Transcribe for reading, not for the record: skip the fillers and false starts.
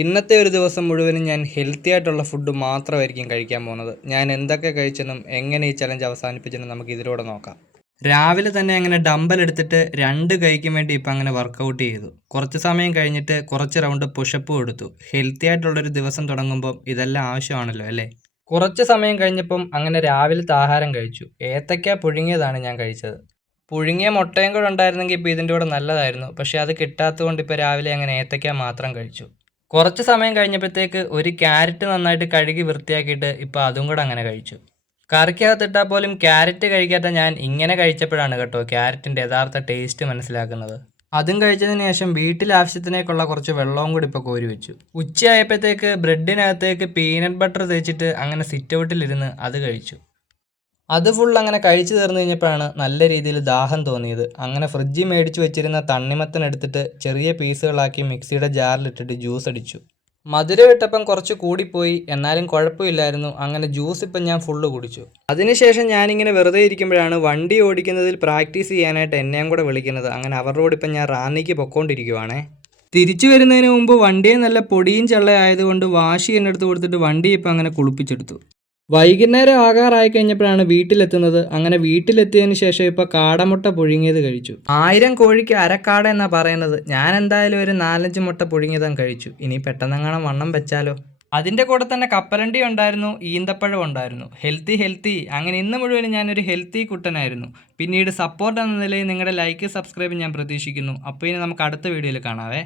ഇന്നത്തെ ഒരു ദിവസം മുഴുവനും ഞാൻ ഹെൽത്തി ആയിട്ടുള്ള ഫുഡ് മാത്രമായിരിക്കും കഴിക്കാൻ പോകുന്നത്. ഞാൻ എന്തൊക്കെ കഴിച്ചെന്നും എങ്ങനെ ഈ ചലഞ്ച് അവസാനിപ്പിച്ചെന്നും നമുക്ക് ഇതിലൂടെ നോക്കാം. രാവിലെ തന്നെ അങ്ങനെ ഡംബൽ എടുത്തിട്ട് 2 കൈക്കും വേണ്ടി ഇപ്പം അങ്ങനെ വർക്കൗട്ട് ചെയ്തു. കുറച്ച് സമയം കഴിഞ്ഞിട്ട് കുറച്ച് റൗണ്ട് പുഷപ്പും എടുത്തു. ഹെൽത്തി ആയിട്ടുള്ളൊരു ദിവസം തുടങ്ങുമ്പം ഇതെല്ലാം ആവശ്യമാണല്ലോ അല്ലേ? കുറച്ച് സമയം കഴിഞ്ഞപ്പം അങ്ങനെ രാവിലത്തെ ആഹാരം കഴിച്ചു. ഏത്തയ്ക്ക പുഴുങ്ങിയതാണ് ഞാൻ കഴിച്ചത്. പുഴുങ്ങിയ മുട്ടയും കൂടെ ഉണ്ടായിരുന്നെങ്കിൽ ഇപ്പോൾ ഇതിൻ്റെ കൂടെ നല്ലതായിരുന്നു. പക്ഷേ അത് കിട്ടാത്തത് കൊണ്ട് ഇപ്പോൾ രാവിലെ അങ്ങനെ ഏത്തയ്ക്ക മാത്രം കഴിച്ചു. കുറച്ച് സമയം കഴിഞ്ഞപ്പോഴത്തേക്ക് ഒരു ക്യാരറ്റ് നന്നായിട്ട് കഴുകി വൃത്തിയാക്കിയിട്ട് ഇപ്പോൾ അതും കൂടെ അങ്ങനെ കഴിച്ചു. കറിക്കകത്തിട്ടാൽ പോലും ക്യാരറ്റ് കഴിക്കാത്ത ഞാൻ ഇങ്ങനെ കഴിച്ചപ്പോഴാണ് കേട്ടോ ക്യാരറ്റിൻ്റെ യഥാർത്ഥ ടേസ്റ്റ് മനസ്സിലാക്കുന്നത്. അതും കഴിച്ചതിന് ശേഷം വീട്ടിൽ ആവശ്യത്തിനേക്കുള്ള കുറച്ച് വെള്ളവും കൂടി ഇപ്പോൾ കോരി വെച്ചു. ഉച്ചയായപ്പോഴത്തേക്ക് ബ്രെഡിനകത്തേക്ക് പീനട്ട് ബട്ടർ തേച്ചിട്ട് അങ്ങനെ സിറ്റ് ഔട്ടിലിരുന്ന് അത് കഴിച്ചു. അത് ഫുൾ അങ്ങനെ കഴിച്ചു തീർന്നു കഴിഞ്ഞപ്പോഴാണ് നല്ല രീതിയിൽ ദാഹം തോന്നിയത്. അങ്ങനെ ഫ്രിഡ്ജിൽ മേടിച്ച് വെച്ചിരുന്ന തണ്ണിമത്തൻ എടുത്തിട്ട് ചെറിയ പീസുകളാക്കി മിക്സിയുടെ ജാറിലിട്ടിട്ട് ജ്യൂസ് അടിച്ചു. മധുരം ഇട്ടപ്പം കുറച്ച് കൂടിപ്പോയി, എന്നാലും കുഴപ്പമില്ലായിരുന്നു. അങ്ങനെ ജ്യൂസ് ഇപ്പം ഞാൻ ഫുള്ള് കുടിച്ചു. അതിനുശേഷം ഞാനിങ്ങനെ വെറുതെ ഇരിക്കുമ്പോഴാണ് വണ്ടി ഓടിക്കുന്നതിൽ പ്രാക്ടീസ് ചെയ്യാനായിട്ട് എന്നെയും കൂടെ വിളിക്കുന്നത്. അങ്ങനെ അവരുടെ കൂടെ ഇപ്പം ഞാൻ റാന്നിക്ക് പൊക്കോണ്ടിരിക്കുവാണേ. തിരിച്ചു വരുന്നതിന് മുമ്പ് വണ്ടിയെ നല്ല പൊടിയും ചള്ളയായതുകൊണ്ട് വാഷ് ചെയ്യുന്നിടത്ത് കൊടുത്തിട്ട് വണ്ടി ഇപ്പം അങ്ങനെ കുളിപ്പിച്ചെടുത്തു. വൈകുന്നേരം ആകാറായി കഴിഞ്ഞപ്പോഴാണ് വീട്ടിലെത്തുന്നത്. അങ്ങനെ വീട്ടിലെത്തിയതിന് ശേഷം ഇപ്പോൾ കാടമുട്ട പുഴുങ്ങിയത് കഴിച്ചു. 1000 കോഴിക്ക് അരക്കാട എന്നാണ് പറയുന്നത്. ഞാൻ എന്തായാലും ഒരു 4-5 മുട്ട പുഴുങ്ങിയതും കഴിച്ചു. ഇനി പെട്ടെന്നെങ്ങാനും വണ്ണം വെച്ചാലോ. അതിൻ്റെ കൂടെ തന്നെ കപ്പലണ്ടി ഉണ്ടായിരുന്നു, ഈന്തപ്പഴം ഉണ്ടായിരുന്നു. ഹെൽത്തി അങ്ങനെ ഇന്ന് മുഴുവനും ഞാനൊരു ഹെൽത്തി കുട്ടനായിരുന്നു. പിന്നീട് സപ്പോർട്ട് എന്ന നിലയിൽ നിങ്ങളുടെ ലൈക്ക് സബ്സ്ക്രൈബ് ഞാൻ പ്രതീക്ഷിക്കുന്നു. അപ്പോൾ ഇനി നമുക്ക് അടുത്ത വീഡിയോയിൽ കാണാവേ.